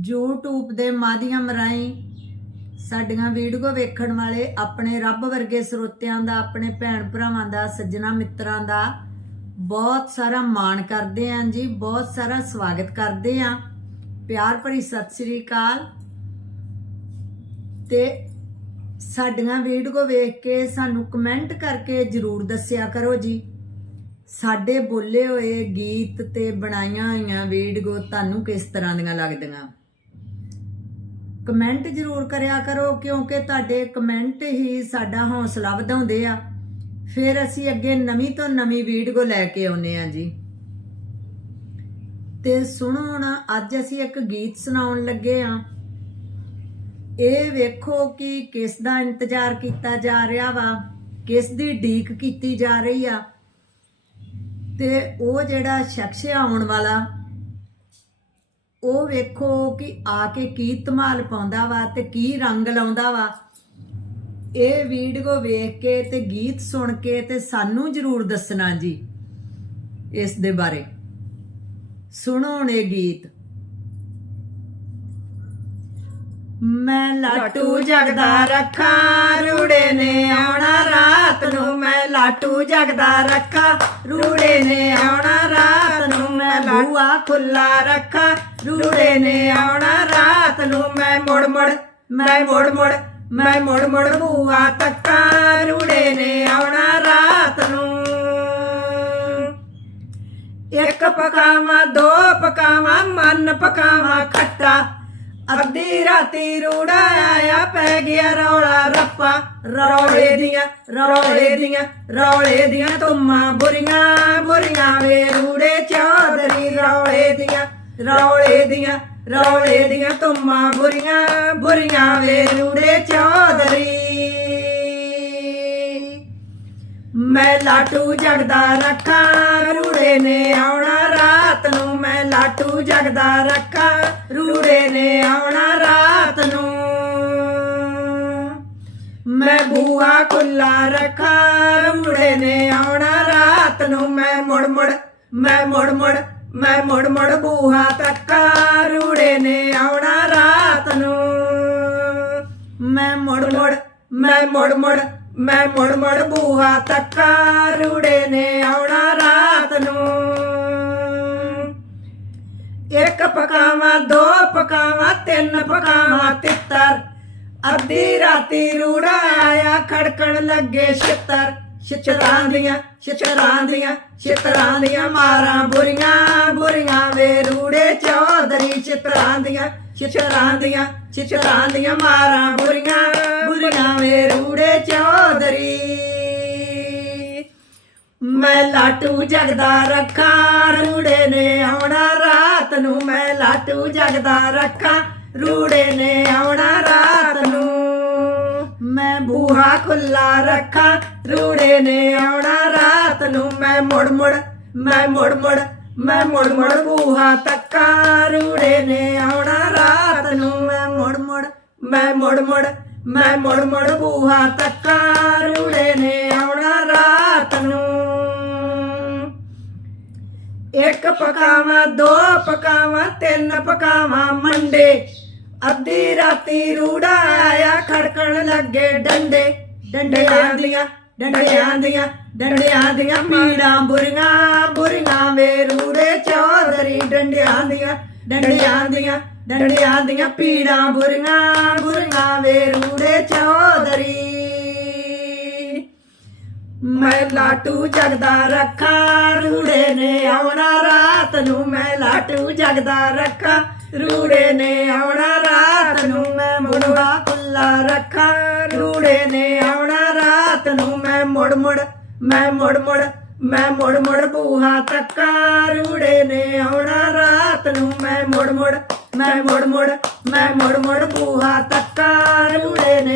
YouTube ਦੇ ਮਾਧਿਅਮ ਰਾਹੀਂ ਸਾਡੀਆਂ ਵੀਡੀਓ ਵੇਖਣ ਵਾਲੇ ਆਪਣੇ ਰੱਬ ਵਰਗੇ ਸਰੋਤਿਆਂ ਦਾ, ਆਪਣੇ ਭੈਣ ਭਰਾਵਾਂ ਦਾ, ਸੱਜਣਾ ਮਿੱਤਰਾਂ ਦਾ ਬਹੁਤ ਸਾਰਾ ਮਾਣ ਕਰਦੇ ਆਂ ਜੀ, ਬਹੁਤ ਸਾਰਾ ਸਵਾਗਤ ਕਰਦੇ ਆਂ। ਪਿਆਰ ਭਰੀ ਸਤਿ ਸ੍ਰੀ ਅਕਾਲ। ਤੇ ਸਾਡੀਆਂ ਵੀਡੀਓ ਵੇਖ ਕੇ ਸਾਨੂੰ ਕਮੈਂਟ ਕਰਕੇ ਜਰੂਰ ਦੱਸਿਆ ਕਰੋ ਜੀ। ਸਾਡੇ ਬੋਲੇ ਹੋਏ ਗੀਤ ਤੇ ਬਣਾਈਆਂ ਹੋਈਆਂ ਵੀਡੀਓ ਤੁਹਾਨੂੰ ਕਿਸ ਤਰ੍ਹਾਂ ਦੀਆਂ ਲੱਗਦੀਆਂ? ਕਮੈਂਟ ਜ਼ਰੂਰ ਕਰਿਆ ਕਰੋ, ਕਿਉਂਕਿ ਤੁਹਾਡੇ ਕਮੈਂਟ ਹੀ ਸਾਡਾ ਹੌਸਲਾ ਵਧਾਉਂਦੇ ਆ। ਫਿਰ ਅਸੀਂ ਅੱਗੇ ਨਵੀਂ ਤੋਂ ਨਵੀਂ ਵੀਡੀਓ ਲੈ ਕੇ ਆਉਨੇ ਆ ਜੀ। ਤੇ ਸੁਣੋ ਹੁਣ, ਅੱਜ ਅਸੀਂ ਇੱਕ ਗੀਤ ਸੁਣਾਉਣ ਲੱਗੇ ਆ ਇਹ ਵੇਖੋ ਕਿ ਕਿਸ ਦਾ ਇੰਤਜ਼ਾਰ ਕੀਤਾ ਜਾ ਰਿਹਾ ਵਾ, ਕਿਸ ਦੀ ਢੀਕ ਕੀਤੀ ਜਾ ਰਹੀ ਆ। ਤੇ ਉਹ ਜਿਹੜਾ ਸ਼ਖਸ ਆਉਣ ਵਾਲਾ ਉਹ ਵੇਖੋ ਕਿ ਆ ਕੇ ਕੀ ਧਮਾਲ ਪਾਉਂਦਾ ਵਾ ਤੇ ਕੀ ਰੰਗ ਲਾਉਂਦਾ ਵਾ। ਇਹ ਵੀਡੀਓ ਵੇਖ ਕੇ ਤੇ ਗੀਤ ਸੁਣ ਕੇ ਤੇ ਸਾਨੂੰ ਜਰੂਰ ਦੱਸਣਾ ਜੀ ਇਸ ਦੇ ਬਾਰੇ। ਸੁਣੋ ਹੁਣ ਇਹ ਗੀਤ। ਮੈਂ ਲਾਟੂ ਜਗਦਾ ਰੱਖਾਂ, ਰੂੜੇ ਨੇ ਆਉਣਾ ਰਾਤ ਨੂੰ। ਮੈਂ ਲਾਟੂ ਜਗਦਾ ਰੱਖਾਂ, ਰੂੜੇ ਨੇ ਆਉਣਾ ਰਾਤ ਨੂੰ। ਮੈਂ ਬੂਆ ਖੁੱਲਾ ਰੱਖਾਂ, ਰੂੜੇ ਨੇ ਆਉਣਾ ਰਾਤ ਨੂੰ। ਮੈਂ ਮੁੜ ਮੁੜ, ਮੈਂ ਮੁੜ ਮੁੜ, ਮੈਂ ਮੁੜ ਮੁੜ ਬੂਆ ਤੱਕਾਂ, ਰੂੜੇ ਨੇ ਆਉਣਾ ਰਾਤ ਨੂੰ। ਇੱਕ ਪਕਾਵਾਂ, ਦੋ ਪਕਾਵਾਂ, ਮਨ ਪਕਾਵਾਂ, ਖੱਟਾ। ਅੱਧੀ ਰਾਤੀ ਰੂੜਾ ਆਇਆ, ਪੈ ਗਿਆ ਰੌਲਾ ਰੱਪਾ। ਰੌਲੇ ਦੀਆਂ ਰੌਲੇ ਦੀਆਂ ਰੌਲੇ ਦੀਆਂ ਤੁਮਾਂ। ਬੁਰੀਆਂ ਬੁਰੀਆਂ ਵੇ ਰੂੜੇ ਚੌਧਰੀ। ਰੌਲੇ ਦੀਆਂ ਰੌਲੇ ਦੀਆਂ ਰੌਲੇ ਦੀਆਂ ਤੁਮਾਂ। ਬੁਰੀਆਂ ਬੁਰੀਆਂ ਵੇ ਰੂੜੇ ਚੌਧਰੀ। ਮੈਂ ਲਾਟੂ ਜਗਦਾ ਰੱਖਾਂ, ਰੂੜੇ ਨੇ ਆਉਣਾ ਲਾਟੂ ਜਗਦਾ ਰੱਖਾਂ ਰੂੜੇ ਨੇ ਆਉਣਾ ਰਾਤ ਨੂੰ। ਮੈਂ ਬੂਆ ਖੁੱਲਾ ਰੱਖਾਂ, ਰੂੜੇ ਨੇ ਆਉਣਾ ਰਾਤ ਨੂੰ। ਮੈਂ ਮੁੜ ਮੁੜ, ਮੈਂ ਮੁੜ ਮੁੜ, ਮੈਂ ਮੁੜ ਮੁੜ ਬੂਹਾ ਤੱਕਾ, ਰੂੜੇ ਨੇ ਆਉਣਾ ਰਾਤ ਨੂੰ। ਮੈਂ ਮੁੜ ਮੁੜ, ਮੈਂ ਮੁੜ ਮੁੜ, ਮੈਂ ਮੁੜ ਮੁੜ ਬੂਹਾ ਤੱਕਾ, ਰੂੜੇ ਨੇ ਪਕਾਵਾਂ, ਦੋ ਪਕਾਵਾਂ, ਤਿੰਨ ਪਕਾਵਾਂ, ਤਿੱਤਰ। ਅੱਧੀ ਰਾਤੀ ਰੂੜਾ ਆਇਆ, ਖੜਕਣ ਲੱਗੇ ਛਿੱਤਰ। ਛਿੱਤਰਾਂ ਦੀਆਂ ਛਿੱਤਰਾਂ ਦੀਆਂ ਛਿੱਤਰਾਂ ਦੀਆਂ ਮਾਰਾਂ, ਬੁਰੀਆਂ ਬੁਰੀਆਂ ਵੇ ਰੂੜੇ, ਚੌਧਰੀ, ਛਿੱਤਰਾਂ ਦੀਆਂ ਛਿੱਤਰਾਂ ਦੀਆਂ ਛਿੱਤਰਾਂ ਦੀਆਂ ਮਾਰਾਂ, ਬੁਰੀਆਂ ਬੁਰੀਆਂ ਵੇ ਰੂੜੇ, ਚੌਧਰੀ। ਮੈਂ ਲਾਟੂ ਜਗਦਾ ਰੱਖਾਂ, ਰੂੜੇ ਨੇ ਆਉਣਾ ਰਾਤ ਨੂੰ ਮੈਂ ਲਾਟੂ ਜਗਦਾ ਰੱਖਾਂ, ਰੂੜੇ ਨੇ ਆਉਣਾ ਰਾਤ ਨੂੰ। ਮੈਂ ਬੂਹਾ ਖੁੱਲਾ ਰੱਖਾਂ, ਰੂੜੇ ਨੇ ਆਉਣਾ ਰਾਤ ਨੂੰ। ਮੈਂ ਮੁੜ ਮੁੜ, ਮੈਂ ਮੁੜ ਮੁੜ, ਮੈਂ ਮੁੜ ਮੁੜ ਬੂਹਾ ਤੱਕਾ, ਰੂੜੇ ਨੇ ਆਉਣਾ ਰਾਤ ਨੂੰ। ਮੈਂ ਮੁੜ ਮੁੜ, ਮੈਂ ਮੁੜ ਮੁੜ, ਮੈਂ ਮੁੜ ਮੁੜ ਬੂਹਾ ਤੱਕਾ, ਰੂੜੇ ਨੇ ਆਉਣਾ ਰਾਤ ਨੂੰ। ਇੱਕ ਪਕਾਵਾਂ, ਦੋ ਪਕਾਵਾਂ, ਤਿੰਨ ਪਕਾਵਾਂ ਮੰਡੇ। ਅੱਧੀ ਰਾਤੀ ਰੂੜਾ ਆਇਆ, ਖੜਕਣ ਲੱਗੇ ਡੰਡੇ। ਡੰਡਿਆਂ ਦੀਆਂ ਡੰਡਿਆਂ ਦੀਆਂ ਡੰਡਿਆਂ ਦੀਆਂ ਪੀੜਾਂ ਬੁਰੀਆਂ ਬੁਰੀਆਂ ਵੇ ਰੂੜੇ, ਚੌਧਰੀ ਡੰਡਿਆਂ ਦੀਆਂ ਡੰਡਿਆਂ ਦੀਆਂ ਡੰਡਿਆਂ ਦੀਆਂ ਪੀੜਾਂ ਬੁਰੀਆਂ ਬੁਰੀਆਂ ਵੇ ਰੂੜੇ, ਚੌਧਰੀ। ਮੈਂ ਲਾਟੂ ਜਗਦਾ ਰੱਖਾਂ, ਰੂੜੇ ਨੇ ਆਉਣਾ ਰਾਤ ਨੂੰ। ਮੈਂ ਲਾਟੂ ਜਗਦਾ ਰੱਖਾਂ, ਰੂੜੇ ਨੇ ਆਉਣਾ ਰਾਤ ਨੂੰ। ਮੈਂ ਮੁੜਵਾ ਖੁੱਲਾ ਰੱਖਾਂ, ਰੂੜੇ ਨੇ ਆਉਣਾ ਰਾਤ ਨੂੰ। ਮੈਂ ਮੁੜ ਮੁੜ, ਮੈਂ ਮੁੜ ਮੁੜ, ਮੈਂ ਮੁੜ ਮੁੜ ਬੂਹਾ ਤੱਕਾ। ਰੂੜੇ ਨੇ ਆਉਣਾ ਰਾਤ ਨੂੰ। ਮੈਂ ਮੁੜ ਮੁੜ, ਮੈਂ ਮੁੜ ਮੁੜ, ਮੈਂ ਮੁੜ ਮੁੜ ਬੂਹਾ ਤੱਕਾ। ਰੂੜੇ ਨੇ